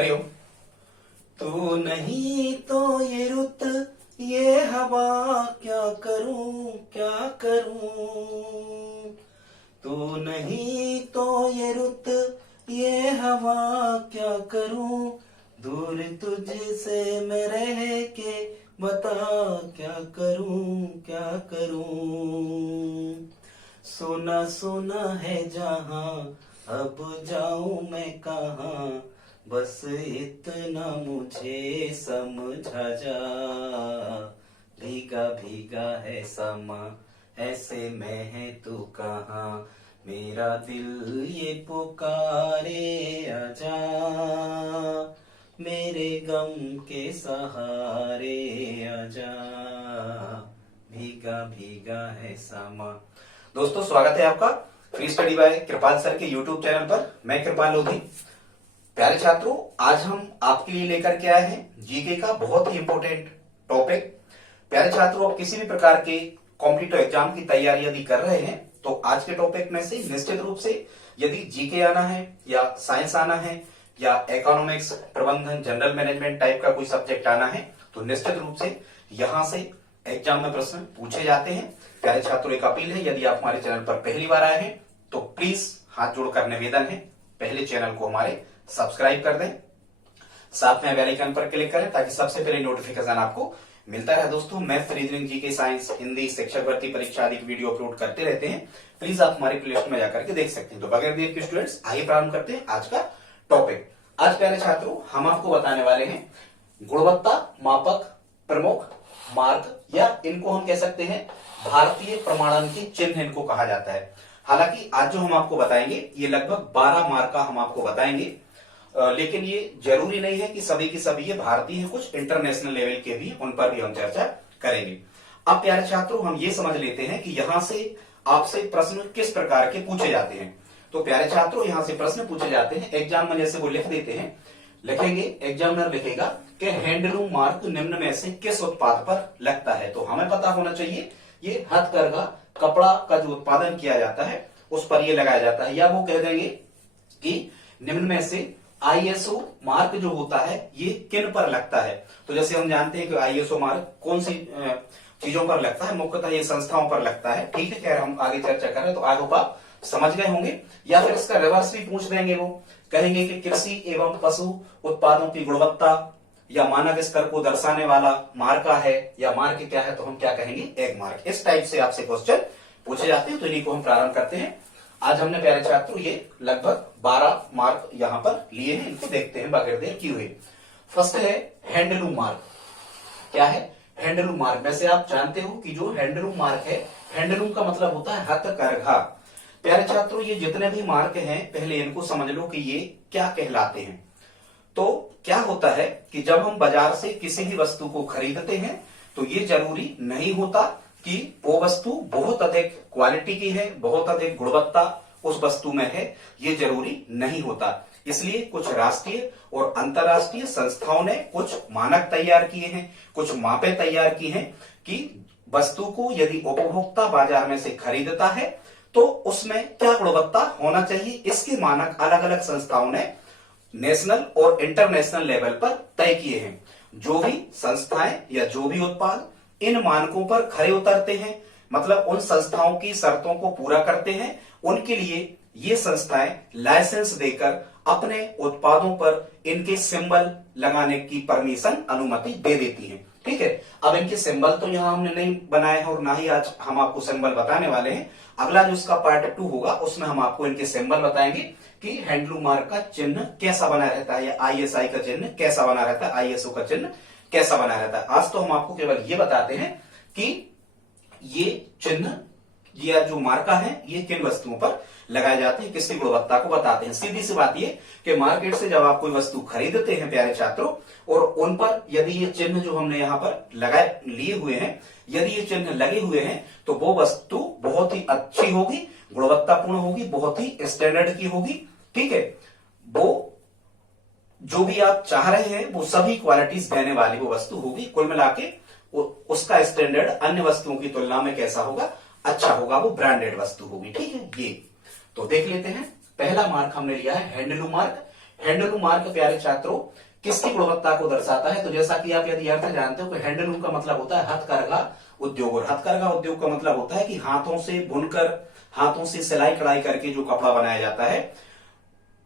हरिओम। तू नहीं तो ये रुत ये हवा क्या करूं क्या करूं। तू नहीं तो ये रुत ये हवा क्या करूं। दूर तुझसे मैं रह के बता क्या करूं क्या करूं। सोना सोना है जहां अब जाऊं मैं कहां। बस इतना मुझे समझा जा। भीगा भीगा है समा ऐसे में है तू कहाँ। मेरा दिल ये पुकारे आजा। मेरे गम के सहारे आजा। भीगा भीगा है समा। दोस्तों, स्वागत है आपका free study by Kripal sir के यूट्यूब चैनल पर। मैं कृपाल लोधी। प्यारे छात्रों, आज हम आपके लिए लेकर के आए हैं जीके का बहुत ही इंपॉर्टेंट टॉपिक। प्यारे छात्रों, आप किसी भी प्रकार के कॉम्पिटिटिव एग्जाम की तैयारी यदि कर रहे हैं तो आज के टॉपिक में से निश्चित रूप से यदि जीके आना है या साइंस आना है या इकोनॉमिक्स, प्रबंधन, जनरल मैनेजमेंट टाइप का कोई सब्जेक्ट आना है तो निश्चित रूप से यहां से एग्जाम में प्रश्न पूछे जाते हैं। प्यारे छात्रों, एक अपील है, यदि आप हमारे चैनल पर पहली बार आए हैं तो प्लीज हाथ जोड़कर निवेदन है, पहले चैनल को हमारे सब्सक्राइब कर दें, साथ में बेल आइकन पर क्लिक करें ताकि सबसे पहले नोटिफिकेशन आपको मिलता रहे। दोस्तों, मैं फ्रीजनिंग जीके, साइंस, हिंदी, शिक्षक भर्ती परीक्षा आदि की वीडियो अपलोड करते रहते हैं। प्लीज आप हमारे प्लेलिस्ट में जाकर के देख सकते हैं। तो बगैर देर के स्टूडेंट्स, आइए प्रारंभ करते हैं आज का टॉपिक। आज प्यारे छात्रों, हम आपको बताने वाले हैं गुणवत्ता मापक प्रमुख मार्ग, या इनको हम कह सकते हैं भारतीय प्रमाणन के चिन्ह इनको कहा जाता है। हालांकि आज जो हम आपको बताएंगे ये लगभग 12 मार्क का हम आपको बताएंगे, लेकिन ये जरूरी नहीं है कि सभी की सभी ये भारतीय हैं, कुछ इंटरनेशनल लेवल के भी, उन पर भी हम चर्चा करेंगे। अब प्यारे छात्रों, हम ये समझ लेते हैं कि यहां से आपसे प्रश्न किस प्रकार के पूछे जाते हैं। तो प्यारे छात्रों, यहां से प्रश्न पूछे जाते हैं, एग्जाम में जैसे वो लिख देते हैं, लिखेंगे, एग्जामिनर लिखेगा कि हैंडलूम मार्क निम्न में से किस उत्पाद पर लगता है। तो हमें पता होना चाहिए ये हथकरघा कपड़ा का जो उत्पादन किया जाता है उस पर ये लगाया जाता है, या वो कह देंगे कि निम्न में से आईएसओ मार्क जो होता है ये किन पर लगता है। तो जैसे हम जानते हैं कि आईएसओ मार्क कौन सी चीजों पर लगता है, मुख्यतः ये संस्थाओं पर लगता है। ठीक है, खैर हम आगे चर्चा करें तो आगे आप समझ गए होंगे। या फिर इसका रिवर्स भी पूछ देंगे, वो कहेंगे कि कृषि एवं पशु उत्पादों की गुणवत्ता या मानक स्तर को दर्शाने वाला मार्का है, या मार्क क्या है, तो हम क्या कहेंगे, एग मार्क। इस टाइप से आपसे क्वेश्चन पूछे जाते हैं। तो इन्हीं को हम प्रारंभ करते हैं। आज हमने प्यारे छात्रों ये लगभग 12 मार्क यहां पर लिए हैं, इनको देखते हैं बगैर देर किए हुए। फर्स्ट है हैंडलूम मार्क। क्या है हैंडलूम मार्क? वैसे आप जानते हो कि जो हैंडलूम मार्क है, हैंडलूम का मतलब होता है हथकरघा। प्यारे छात्रों, ये जितने भी मार्क हैं पहले इनको समझ लो कि ये क्या कहलाते हैं। तो क्या होता है कि जब हम बाजार से किसी भी वस्तु को खरीदते हैं तो ये जरूरी नहीं होता कि वो वस्तु बहुत अधिक क्वालिटी की है, बहुत अधिक गुणवत्ता उस वस्तु में है, ये जरूरी नहीं होता। इसलिए कुछ राष्ट्रीय और अंतर्राष्ट्रीय संस्थाओं ने कुछ मानक तैयार किए हैं, कुछ मापे तैयार की हैं कि वस्तु को यदि उपभोक्ता बाजार में से खरीदता है तो उसमें क्या गुणवत्ता होना चाहिए। इसके मानक अलग अलग संस्थाओं ने नेशनल और इंटरनेशनल लेवल पर तय किए हैं। जो भी संस्थाएं या जो भी उत्पाद इन मानकों पर खरे उतरते हैं, मतलब उन संस्थाओं की शर्तों को पूरा करते हैं, उनके लिए ये संस्थाएं लाइसेंस देकर अपने उत्पादों पर इनके सिंबल लगाने की परमिशन, अनुमति दे देती हैं। ठीक है, अब इनके सिंबल तो यहां हमने नहीं बनाए हैं और ना ही आज हम आपको सिंबल बताने वाले हैं। अगला जो इसका पार्ट 2 होगा उसमें हम आपको इनके सिंबल बताएंगे कि हैंडलूम मार्क का चिन्ह कैसा बना रहता है, या आईएसआई का चिन्ह कैसा बना रहता है, आईएसओ का चिन्ह कैसा बना रहता है। आज तो हम आपको केवल ये बताते हैं कि ये चिन्ह या जो मार्का है ये किन वस्तुओं पर लगाए जाते हैं, किसकी गुणवत्ता को बताते हैं। सीधी सी बात ये कि मार्केट से जब आप कोई वस्तु खरीदते हैं प्यारे छात्रों, और उन पर यदि ये चिन्ह जो हमने यहाँ पर लगाए लिए हुए हैं, यदि ये चिन्ह लगे हुए हैं तो वो वस्तु बहुत ही अच्छी होगी, गुणवत्तापूर्ण होगी, बहुत ही स्टैंडर्ड की होगी। ठीक है, वो जो भी आप चाह रहे हैं वो सभी क्वालिटीज देने वाली वो वस्तु होगी। कुल मिला के उसका स्टैंडर्ड अन्य वस्तुओं की तुलना में कैसा होगा, अच्छा होगा, वो ब्रांडेड वस्तु होगी। ठीक है, ये तो देख लेते हैं। पहला मार्क हमने लिया है हैंडलूम मार्क। हैंडलूम मार्क प्यारे छात्रों किसकी गुणवत्ता को दर्शाता है? तो जैसा कि आप यदि अर्थ जानते हो कि हैंडलूम का मतलब होता है हथकरघा उद्योग, और हथकरघा उद्योग का मतलब होता है कि हाथों से बुनकर, हाथों से सिलाई कढ़ाई करके जो कपड़ा बनाया जाता है,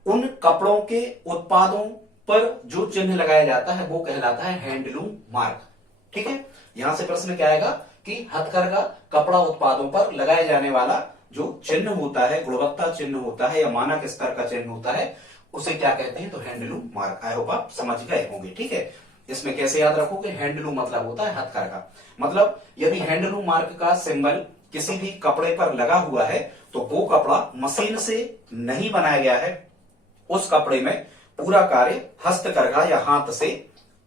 उन कपड़ों के उत्पादों पर जो चिन्ह लगाया जाता है वो कहलाता है हैंडलूम मार्क। ठीक है, यहां से प्रश्न क्या आएगा कि हथकरघा कपड़ा उत्पादों पर लगाए जाने वाला जो चिन्ह होता है, गुणवत्ता चिन्ह होता है या मानक स्तर का चिन्ह होता है, उसे क्या कहते हैं? तो हैंडलूम मार्क। आई होप आप समझ गए होंगे। ठीक है, इसमें कैसे याद रखोगे? हैंडलूम मतलब होता है हथकरघा। मतलब यदि हैंडलूम मार्क का सिंबल किसी भी कपड़े पर लगा हुआ है तो वो कपड़ा मशीन से नहीं बनाया गया है, उस कपड़े में पूरा कार्य हस्तकरघा या हाथ से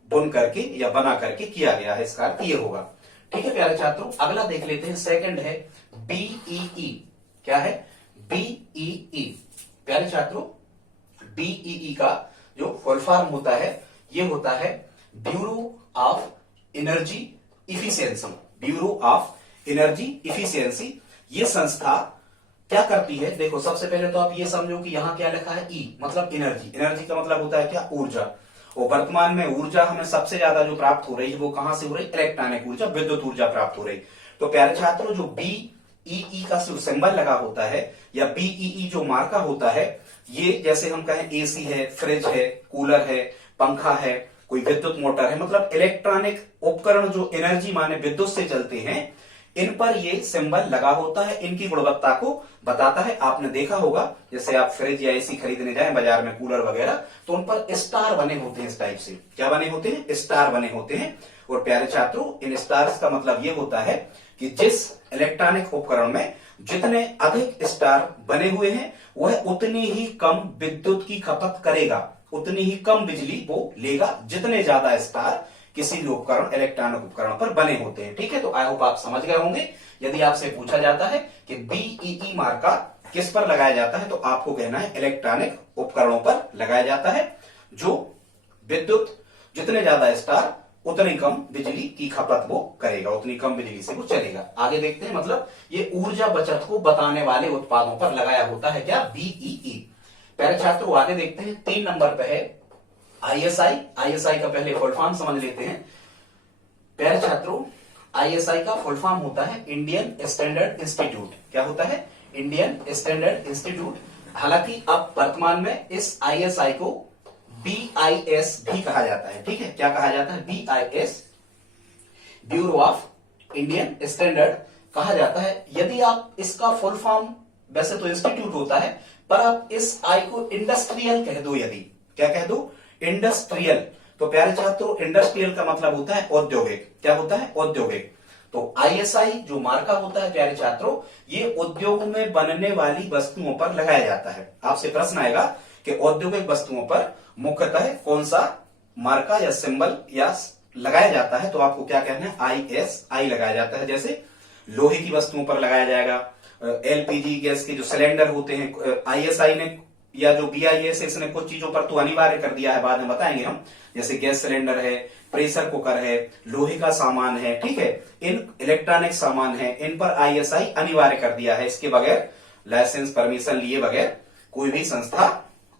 बुन करके या बना करके किया गया है, इसका अर्थ ये होगा। ठीक है प्यारे छात्रों, अगला देख लेते हैं। सेकंड है बीईई। क्या है? बीईई। प्यारे छात्रों, बीईई का जो फुल फॉर्म होता है ये होता है bureau of energy efficiency. Bureau of energy efficiency. ये संस्था क्या करती है? देखो, सबसे पहले तो आप ये समझो कि यहां क्या लिखा है? ई मतलब एनर्जी। एनर्जी का मतलब होता है क्या? ऊर्जा। और वर्तमान में ऊर्जा हमें सबसे ज्यादा जो प्राप्त हो रही है वो कहां से हो रही? इलेक्ट्रॉनिक ऊर्जा, विद्युत ऊर्जा प्राप्त हो रही। तो प्यारे छात्रों, जो बीईई का जो सिंबल लगा होता है या बीईई जो मार्का होता है, ये जैसे हम कहें एसी है, फ्रिज है, कूलर है, पंखा है, कोई विद्युत मोटर है, मतलब इलेक्ट्रॉनिक उपकरण जो एनर्जी माने विद्युत से चलते हैं, इन पर ये सिंबल लगा होता है, इनकी गुणवत्ता को बताता है। आपने देखा होगा जैसे आप फ्रिज या एसी खरीदने जाएं बाजार में, कूलर वगैरह, तो उन पर स्टार बने होते हैं। इस टाइप से क्या बने होते हैं? स्टार बने होते हैं। और प्यारे छात्रों, इन स्टार्स का मतलब ये होता है कि जिस इलेक्ट्रॉनिक उपकरण में जितने अधिक स्टार बने हुए हैं वह उतनी ही कम विद्युत की खपत करेगा, उतनी ही कम बिजली वो लेगा जितने ज्यादा स्टार किसी भी उपकरण, इलेक्ट्रॉनिक उपकरण पर बने होते हैं। ठीक है, तो आई होप आप समझ गए होंगे। यदि आपसे पूछा जाता है कि बीईई मार्का किस पर लगाया जाता है तो आपको कहना है इलेक्ट्रॉनिक उपकरणों पर लगाया जाता है, जो विद्युत जितने ज्यादा स्टार उतनी कम बिजली की खपत वो करेगा, उतनी कम बिजली से वो चलेगा। आगे देखते हैं, मतलब ये ऊर्जा बचत को बताने वाले उत्पादों पर लगाया होता है क्या? बीईई। प्यारे छात्रों, आगे देखते हैं। 3 नंबर पे है आईएसआई। आईएसआई का पहले फुल फॉर्म समझ लेते हैं। प्यारे छात्रों, आईएसआई का फुल फॉर्म होता है इंडियन स्टैंडर्ड इंस्टीट्यूट। क्या होता है? Indian standard institute. हालांकि अब वर्तमान में इस आईएसआई को बीआईएस भी कहा जाता है। ठीक है, क्या कहा जाता है? BIS, bureau of Indian standard कहा जाता है। यदि आप इसका फुल फॉर्म, वैसे तो इंस्टीट्यूट होता है, पर आप इस आई को इंडस्ट्रियल कह दो। यदि क्या कह दो? इंडस्ट्रियल। तो प्यारे छात्रों, इंडस्ट्रियल का मतलब होता है औद्योगिक। क्या होता है? औद्योगिक। तो आईएसआई जो मार्का होता है प्यारे छात्रों, ये उद्योग में बनने वाली वस्तुओं पर लगाया जाता है। आपसे प्रश्न आएगा कि औद्योगिक वस्तुओं पर मुख्यतः कौन सा मार्का या सिंबल या लगाया जाता है, तो आपको क्या कहना है? आईएसआई लगाया जाता है। जैसे लोहे की वस्तुओं पर लगाया जाएगा, एलपीजी गैस के जो सिलेंडर होते हैं, आईएसआई ने या जो बीआईएस है इसने कुछ चीजों पर तो अनिवार्य कर दिया है, बाद में बताएंगे हम, जैसे गैस सिलेंडर है, प्रेशर कुकर है, लोहे का सामान है। ठीक है, इन इलेक्ट्रॉनिक सामान है, इन पर आईएसआई अनिवार्य कर दिया है। इसके बगैर, लाइसेंस परमिशन लिए बगैर कोई भी संस्था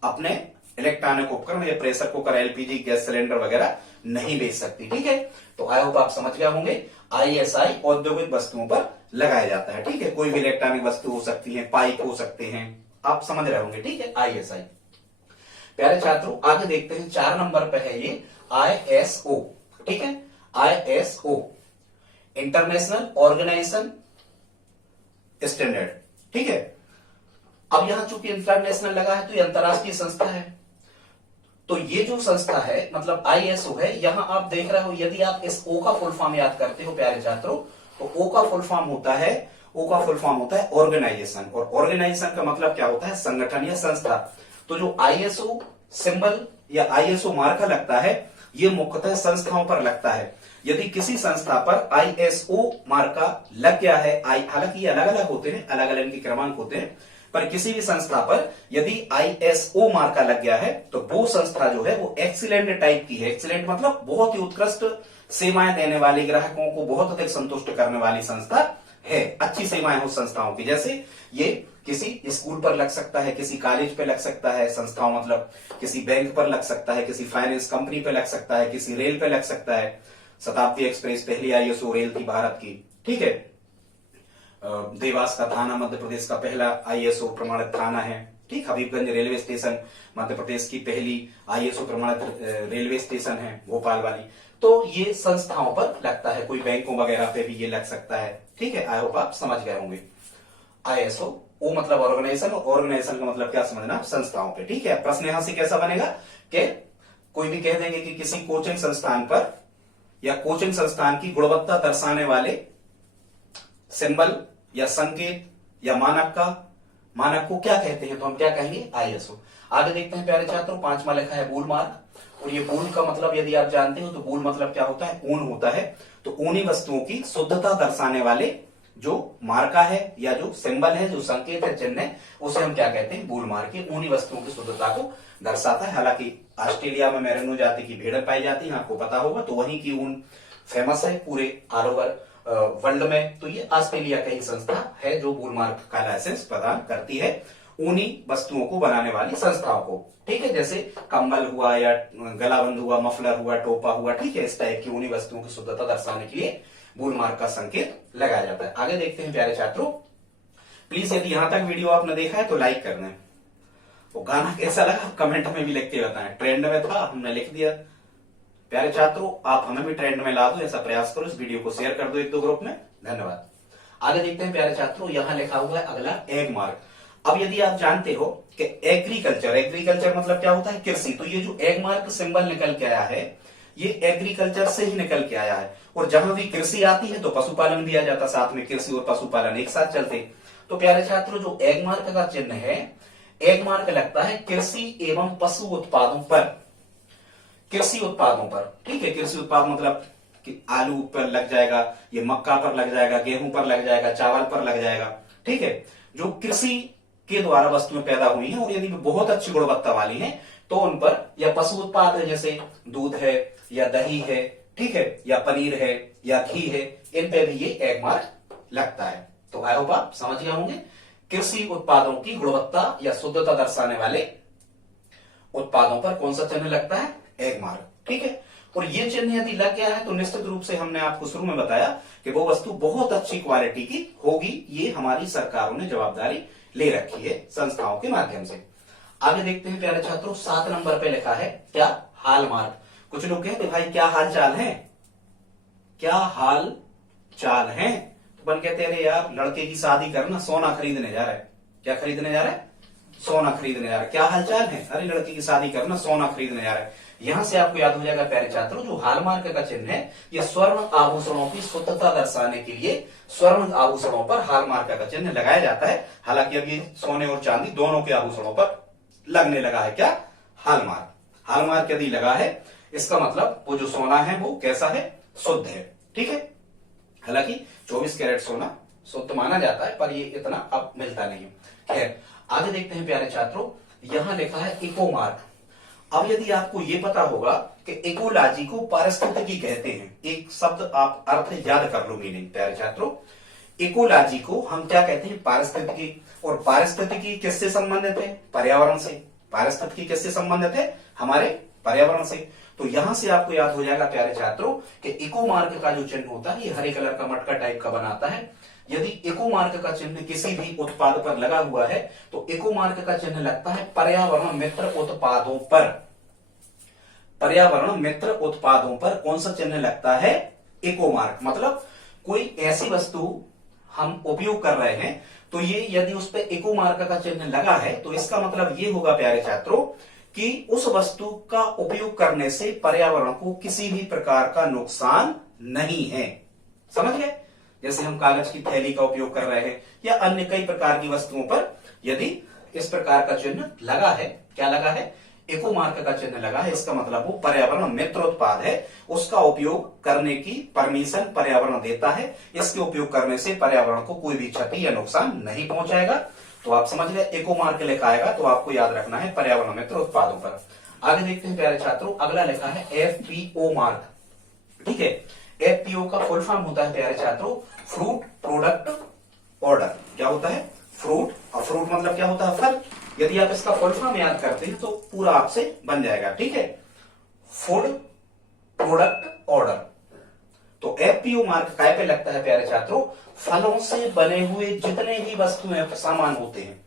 अपने इलेक्ट्रॉनिक उपकरण या pressure cooker, LPG gas cylinder वगैरह नहीं बेच सकती। ठीक है, तो आई होप आप समझ गए होंगे। आईएसआई औद्योगिक वस्तुओं पर लगाया जाता है। ठीक है, कोई भी इलेक्ट्रॉनिक वस्तु हो सकती है, पाइप हो सकते हैं, आप समझ रहे होंगे। ठीक है, आईएसआई। प्यारे छात्रों, आगे देखते हैं। 4 नंबर पे है ये आईएसओ। ठीक है, आईएसओ इंटरनेशनल ऑर्गेनाइजेशन स्टैंडर्ड। ठीक है, अब यहां चूंकि इंटरनेशनल लगा है तो ये अंतरराष्ट्रीय संस्था है। तो ये जो संस्था है, मतलब आईएसओ है, यहां आप देख रहे हो, यदि आप इस ओ का फुल फॉर्म याद करते हो प्यारे छात्रों, तो ओ का फुल फॉर्म होता है ऑर्गेनाइजेशन। और ऑर्गेनाइजेशन का मतलब क्या होता है? संगठन या संस्था। तो जो आईएसओ सिंबल या आईएसओ मार्का लगता है, ये मुख्यतः संस्थाओं पर लगता है। यदि किसी संस्था पर आईएसओ मार्का लग गया है, हालांकि ये अलग अलग होते हैं, अलग अलग इनके क्रमांक होते हैं, पर किसी भी संस्था पर यदि आईएसओ मार्का लग गया है तो वो संस्था जो है वो एक्सीलेंट टाइप की है। एक्सीलेंट मतलब बहुत ही उत्कृष्ट सेवाएं देने वाली, ग्राहकों को बहुत अधिक संतुष्ट करने वाली संस्था है, अच्छी सेवाएं हो संस्थाओं की। जैसे ये किसी स्कूल पर लग सकता है, किसी कॉलेज पे लग सकता है, संस्थाओं मतलब किसी बैंक पर लग सकता है, किसी फाइनेंस कंपनी पे लग सकता है, किसी रेल पे लग सकता है। शताब्दी एक्सप्रेस पहली आईएसओ रेल थी भारत की, ठीक है। देवास का थाना मध्य प्रदेश का पहला आईएसओ प्रमाणित थाना है, ठीक। हबीबगंज रेलवे स्टेशन मध्य प्रदेश की पहली आईएसओ प्रमाणित रेलवे स्टेशन है, भोपाल वाली। तो ये संस्थाओं पर लगता है, कोई बैंकों वगैरह पे भी ये लग सकता है, ठीक है। आई होप आप समझ गए होंगे। आईएसओ, ओ मतलब ऑर्गेनाइजेशन, ऑर्गेनाइजेशन का मतलब क्या समझना, संस्थाओं पे, ठीक है। प्रश्न यहां से कैसा बनेगा कि कोई भी कह देंगे कि किसी कोचिंग संस्थान पर या कोचिंग संस्थान की गुणवत्ता दर्शाने वाले सिंबल या संकेत या मानक को क्या कहते हैं, तो हम क्या कहेंगे, आईएसओ। आगे देखते हैं प्यारे छात्रों, 5वां लिखा है बूल मार्क। और ये बूल का मतलब यदि आप जानते हो तो बूल मतलब क्या होता है, ऊन होता है। तो ऊनी वस्तुओं की शुद्धता दर्शाने वाले जो मार्का है या जो सिंबल है, जो संकेत है, चिन्ह है, उसे हम क्या कहते हैं, बूल मार्क। ये ऊनी वस्तुओं की शुद्धता को दर्शाता है। हालांकि ऑस्ट्रेलिया में मेरिनो जाति की भेड़ पाई जाती है, आपको पता होगा, तो वहीं की ऊन फेमस है पूरे ऑल ओवर वर्ल्ड में। तो ये ऑस्ट्रेलिया का ही संस्था है जो बूल मार्क का लाइसेंस प्रदान करती है ऊनी वस्तुओं को बनाने वाली संस्थाओं को, ठीक है। जैसे कंबल हुआ या गलाबंद हुआ, मफलर हुआ, टोपा हुआ, ठीक है। इस टाइप की ऊनी वस्तुओं की शुद्धता दर्शाने के लिए बूल मार्क का संकेत लगाया जाता है। आगे देखते हैं प्यारे छात्रों, प्लीज यदि यहां तक वीडियो आपने देखा है तो लाइक कर दें। वो गाना कैसा लगा कमेंट में भी लिख के बताएं। ट्रेंड में था, हमने लिख दिया। प्यारे छात्रों, आप हमें भी ट्रेंड में ला दो, ऐसा प्रयास करो। इस वीडियो को शेयर कर दो 1-2 ग्रुप में। धन्यवाद। आगे देखते हैं प्यारे छात्रों, यहां लिखा हुआ है अगला एग मार्क। अब यदि आप जानते हो कि एग्रीकल्चर मतलब क्या होता है, कृषि, तो ये जो एग मार्क सिंबल निकल के आया है, ये एग्रीकल्चर से ही निकल के आया है। और जहां भी कृषि आती है तो पशुपालन भी आ जाता, साथ में कृषि और पशुपालन एक साथ चलते। तो प्यारे छात्रों, जो एग मार्क का चिन्ह है, एग मार्क लगता है कृषि एवं पशु उत्पादों पर, कृषि उत्पादों पर, ठीक है। कृषि उत्पाद मतलब कि आलू पर लग जाएगा, ये मक्का पर लग जाएगा, गेहूं पर लग जाएगा, चावल पर लग जाएगा, ठीक है। जो कृषि के द्वारा वस्तुएं पैदा हुई हैं और यदि बहुत अच्छी गुणवत्ता वाली हैं तो उन पर, या पशु उत्पाद है जैसे दूध है या दही है, ठीक है, या पनीर है या घी है, इन पे भी ये एग मार्क लगता है। तो आई होप आप समझ गए होंगे। कृषि उत्पादों की गुणवत्ता या शुद्धता दर्शाने वाले उत्पादों पर कौन सा चिन्ह लगता है, एग मार्क, ठीक है। और ये चिन्ह यदि लग गया है तो निश्चित रूप से हमने आपको शुरू में बताया कि वो वस्तु बहुत अच्छी क्वालिटी की होगी। ये हमारी सरकारों ने जवाबदारी ले रखी है संस्थाओं के माध्यम से। आगे देखते हैं प्यारे छात्रों, 7 नंबर पे लिखा है क्या, हाल मार्क। कुछ लोग कहते भाई क्या हाल चाल है, क्या हाल चाल है, तो बन कहते अरे यार लड़के की शादी करना, सोना खरीदने जा रहा है। क्या खरीदने जा रहा है, सोना खरीदने जा रहा है। क्या हाल चाल है, अरे लड़की की शादी करना, सोना खरीदने जा रहा है। यहां से आपको याद हो जाएगा प्यारे छात्रों, जो हॉलमार्क का चिन्ह है, ये स्वर्ण आभूषणों की शुद्धता दर्शाने के लिए स्वर्ण आभूषणों पर हॉलमार्क का चिन्ह लगाया जाता है। हालांकि अब ये सोने और चांदी दोनों के आभूषणों पर लगने लगा है क्या, हॉलमार्क। हॉलमार्क यदि लगा है इसका मतलब वो जो सोना है वो कैसा है, शुद्ध है, ठीक है। हालांकि 24 कैरेट सोना शुद्ध माना जाता है, पर ये इतना अब मिलता नहीं है। खैर आगे देखते हैं प्यारे छात्रों, यहां लिखा है इको मार्क। अब यदि आपको ये पता होगा कि इकोलॉजी को पारिस्थितिकी कहते हैं, एक शब्द आप अर्थ याद कर लो मीनिंग प्यारे छात्रों। इकोलॉजी को हम क्या कहते हैं, पारिस्थितिकी। और पारिस्थितिकी किससे संबंधित है, पर्यावरण से। पारिस्थितिकी किससे संबंधित है, हमारे पर्यावरण से। तो यहां से आपको याद हो जाएगा प्यारे छात्रों कि इको मार्क का जो चिन्ह होता है ये हरे कलर का मटका टाइप का बनाता है। यदि इको मार्क का चिन्ह किसी भी उत्पाद पर लगा हुआ है तो इको मार्क का चिन्ह लगता है पर्यावरण मित्र उत्पादों पर। पर्यावरण मित्र उत्पादों पर कौन सा चिन्ह लगता है, इको मार्क। मतलब कोई ऐसी वस्तु हम उपयोग कर रहे हैं तो ये यदि उस पर इको मार्क का चिन्ह लगा है तो इसका मतलब ये होगा प्यारे छात्रों कि उस वस्तु का उपयोग करने से पर्यावरण को किसी भी प्रकार का नुकसान नहीं है। समझ गए। जैसे हम कागज की थैली का उपयोग कर रहे हैं या अन्य कई प्रकार की वस्तुओं पर यदि इस प्रकार का चिन्ह लगा है, क्या लगा है, इको मार्क का चिन्ह लगा है, इसका मतलब वो पर्यावरण मित्र उत्पाद है, उसका उपयोग करने की परमिशन पर्यावरण देता है। इसके उपयोग करने से पर्यावरण को कोई भी क्षति या नुकसान नहीं पहुंचाएगा। तो आप समझ गए, इको मार्क लिखा आएगा तो आपको याद रखना है पर्यावरण मित्र उत्पादों पर। आगे देखते हैं प्यारे छात्रों, अगला लिखा है FPO मार्क। ठीक है, एफपीओ का फुल फॉर्म होता है प्यारे छात्रों फ्रूट प्रोडक्ट ऑर्डर। क्या होता है? फ्रूट, और फ्रूट मतलब क्या होता है? फल। यदि आप इसका फुल फॉर्म याद करते हैं तो पूरा आपसे बन जाएगा, ठीक है। Food product order. तो एफपीओ मार्क काय पे लगता है प्यारे छात्रों? फलों से बने हुए जितने भी वस्तुएं सामान होते हैं,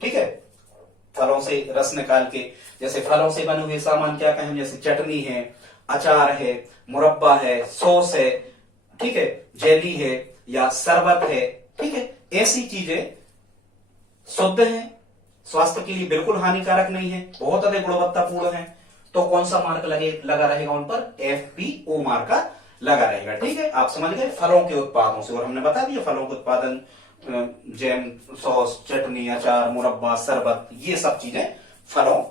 ठीक है। फलों से रस निकाल के, जैसे फलों से बने हुए सामान क्या कहें, जैसे चटनी है, अचार है, मुरब्बा है, सॉस है, ठीक है, जेली है या शरबत है, ठीक है। ऐसी चीजें शुद्ध है, स्वास्थ्य के लिए बिल्कुल हानिकारक नहीं है, बहुत अधिक गुणवत्तापूर्ण है, तो कौन सा मार्क लगा रहेगा उन पर? एफपीओ मार्क का लगा रहेगा, ठीक है। आप समझ गए फलों के उत्पादों से, और हमने बता दिया फलों के उत्पादन जैम, सॉस, चटनी, अचार, मुरब्बा, शरबत, ये सब चीजें फलों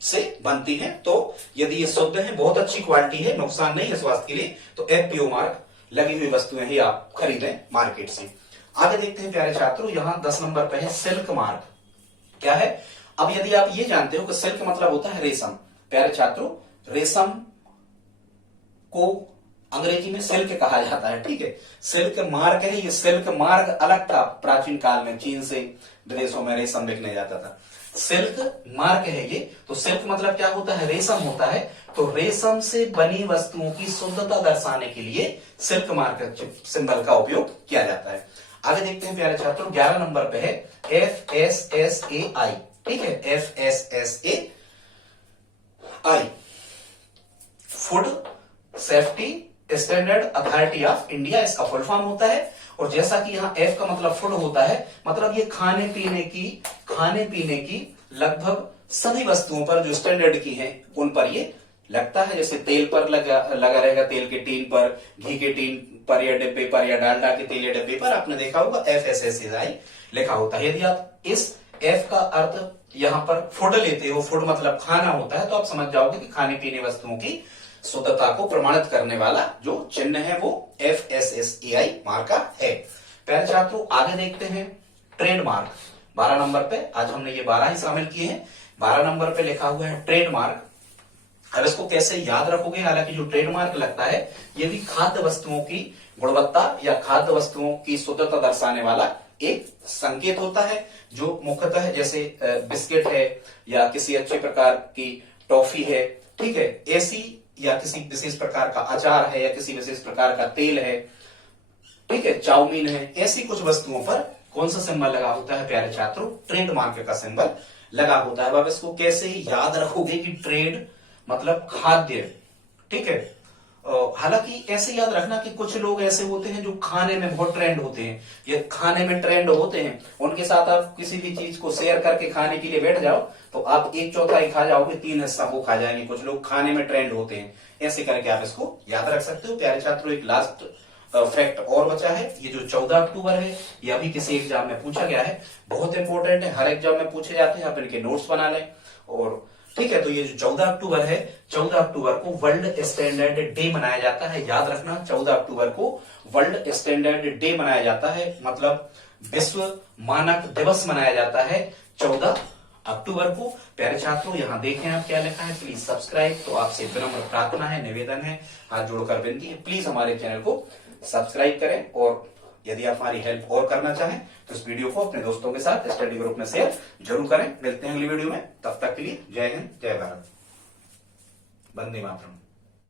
से बनती हैं। तो यदि ये शुद्ध है, बहुत अच्छी क्वालिटी है, नुकसान नहीं है स्वास्थ्य के लिए, तो एफपीओ मार्क लगी हुई वस्तुएं ही आप खरीदें मार्केट से। आगे देखते हैं प्यारे छात्रों, यहां 10 नंबर पे है सिल्क मार्क। क्या है? अब यदि आप ये जानते हो कि सिल्क मतलब होता है रेशम, प्यारे छात्रों रेशम को अंग्रेजी में सिल्क कहा जाता है, ठीक है। सिल्क मार्क है, ये सिल्क मार्ग अलग था प्राचीन काल में, चीन से विदेशों में रेशम बिकने जाता था। सिल्क मार्क है ये। तो सिल्क मतलब क्या होता है? रेशम होता है। तो रेशम से बनी वस्तुओं की शुद्धता दर्शाने के लिए सिल्क मार्क सिंबल का उपयोग किया जाता है। आगे देखते हैं प्यारे छात्रों, 11 नंबर पे है FSSAI, ठीक है, FSSAI, food safety standard authority of India, इसका फुल फॉर्म होता है। और जैसा कि यहाँ एफ का मतलब फूड होता है, मतलब ये खाने पीने की लगभग सभी वस्तुओं पर जो स्टैंडर्ड की हैं उन पर ये लगता है। जैसे तेल पर लगा रहेगा, तेल के टीन पर, घी के टीन पर या डिब्बे पर, या डालडा के तेल या डिब्बे पर आपने देखा होगा FSSAI लिखा होता है। यदि आप इस एफ का अर्थ यहाँ पर फूड लेते हो, फूड मतलब खाना होता है, तो आप समझ जाओगे कि खाने पीने वस्तुओं की शुद्धता को प्रमाणित करने वाला जो चिन्ह है वो FSSAI मार्क का है। प्यारे छात्रों आगे देखते हैं ट्रेडमार्क, 12 नंबर पे। आज हमने ये 12 ही शामिल किए हैं। 12 नंबर पे लिखा हुआ है ट्रेडमार्क। अब इसको कैसे याद रखोगे? हालांकि जो ट्रेडमार्क लगता है ये भी खाद्य वस्तुओं की गुणवत्ता या खाद्य वस्तुओं की शुद्धता दर्शाने वाला एक संकेत होता है, जो मुख्यतः जैसे बिस्किट है या किसी अच्छे प्रकार की टॉफी है, ठीक है, ऐसी, या किसी विशेष प्रकार का अचार है, या किसी विशेष प्रकार का तेल है, ठीक है, चाउमीन है, ऐसी कुछ वस्तुओं पर कौन सा सिंबल लगा होता है प्यारे छात्रों? ट्रेडमार्क का सिंबल लगा होता है। अब इसको कैसे याद रखोगे कि ट्रेड मतलब खाद्य, ठीक है। हालांकि ऐसे याद रखना कि कुछ लोग ऐसे होते हैं जो खाने में बहुत ट्रेंड होते हैं, ये खाने में ट्रेंड होते हैं, उनके साथ आप किसी भी चीज को शेयर करके खाने के लिए बैठ जाओ तो आप 1/4 खा जाओगे, 3 हिस्सा वो खा जाएंगे। कुछ लोग खाने में ट्रेंड होते हैं, ऐसे करके आप इसको याद रख सकते हो। प्यारे छात्रों एक लास्ट फैक्ट और बचा है, ये जो 14 अक्टूबर है ये अभी किसी एग्जाम में पूछा गया है, बहुत इंपॉर्टेंट है, हर एग्जाम में पूछे जाते हैं, आप इनके नोट्स बना लें। और ठीक है, तो ये जो 14 अक्टूबर है, 14 अक्टूबर को वर्ल्ड स्टैंडर्ड डे मनाया जाता है। याद रखना 14 अक्टूबर को वर्ल्ड स्टैंडर्ड डे मनाया जाता है, मतलब विश्व मानक दिवस मनाया जाता है 14 अक्टूबर को। प्यारे छात्रों यहाँ देखें आप क्या लिखा है, प्लीज सब्सक्राइब। तो आपसे विनम्र प्रार्थना है, निवेदन है, हाथ जोड़कर विनती है, प्लीज हमारे चैनल को सब्सक्राइब करें। और यदि आप हमारी हेल्प और करना चाहें तो इस वीडियो को अपने दोस्तों के साथ स्टडी ग्रुप में शेयर जरूर करें। मिलते हैं अगली वीडियो में, तब तक के लिए जय हिंद, जय भारत, वंदे मातरम।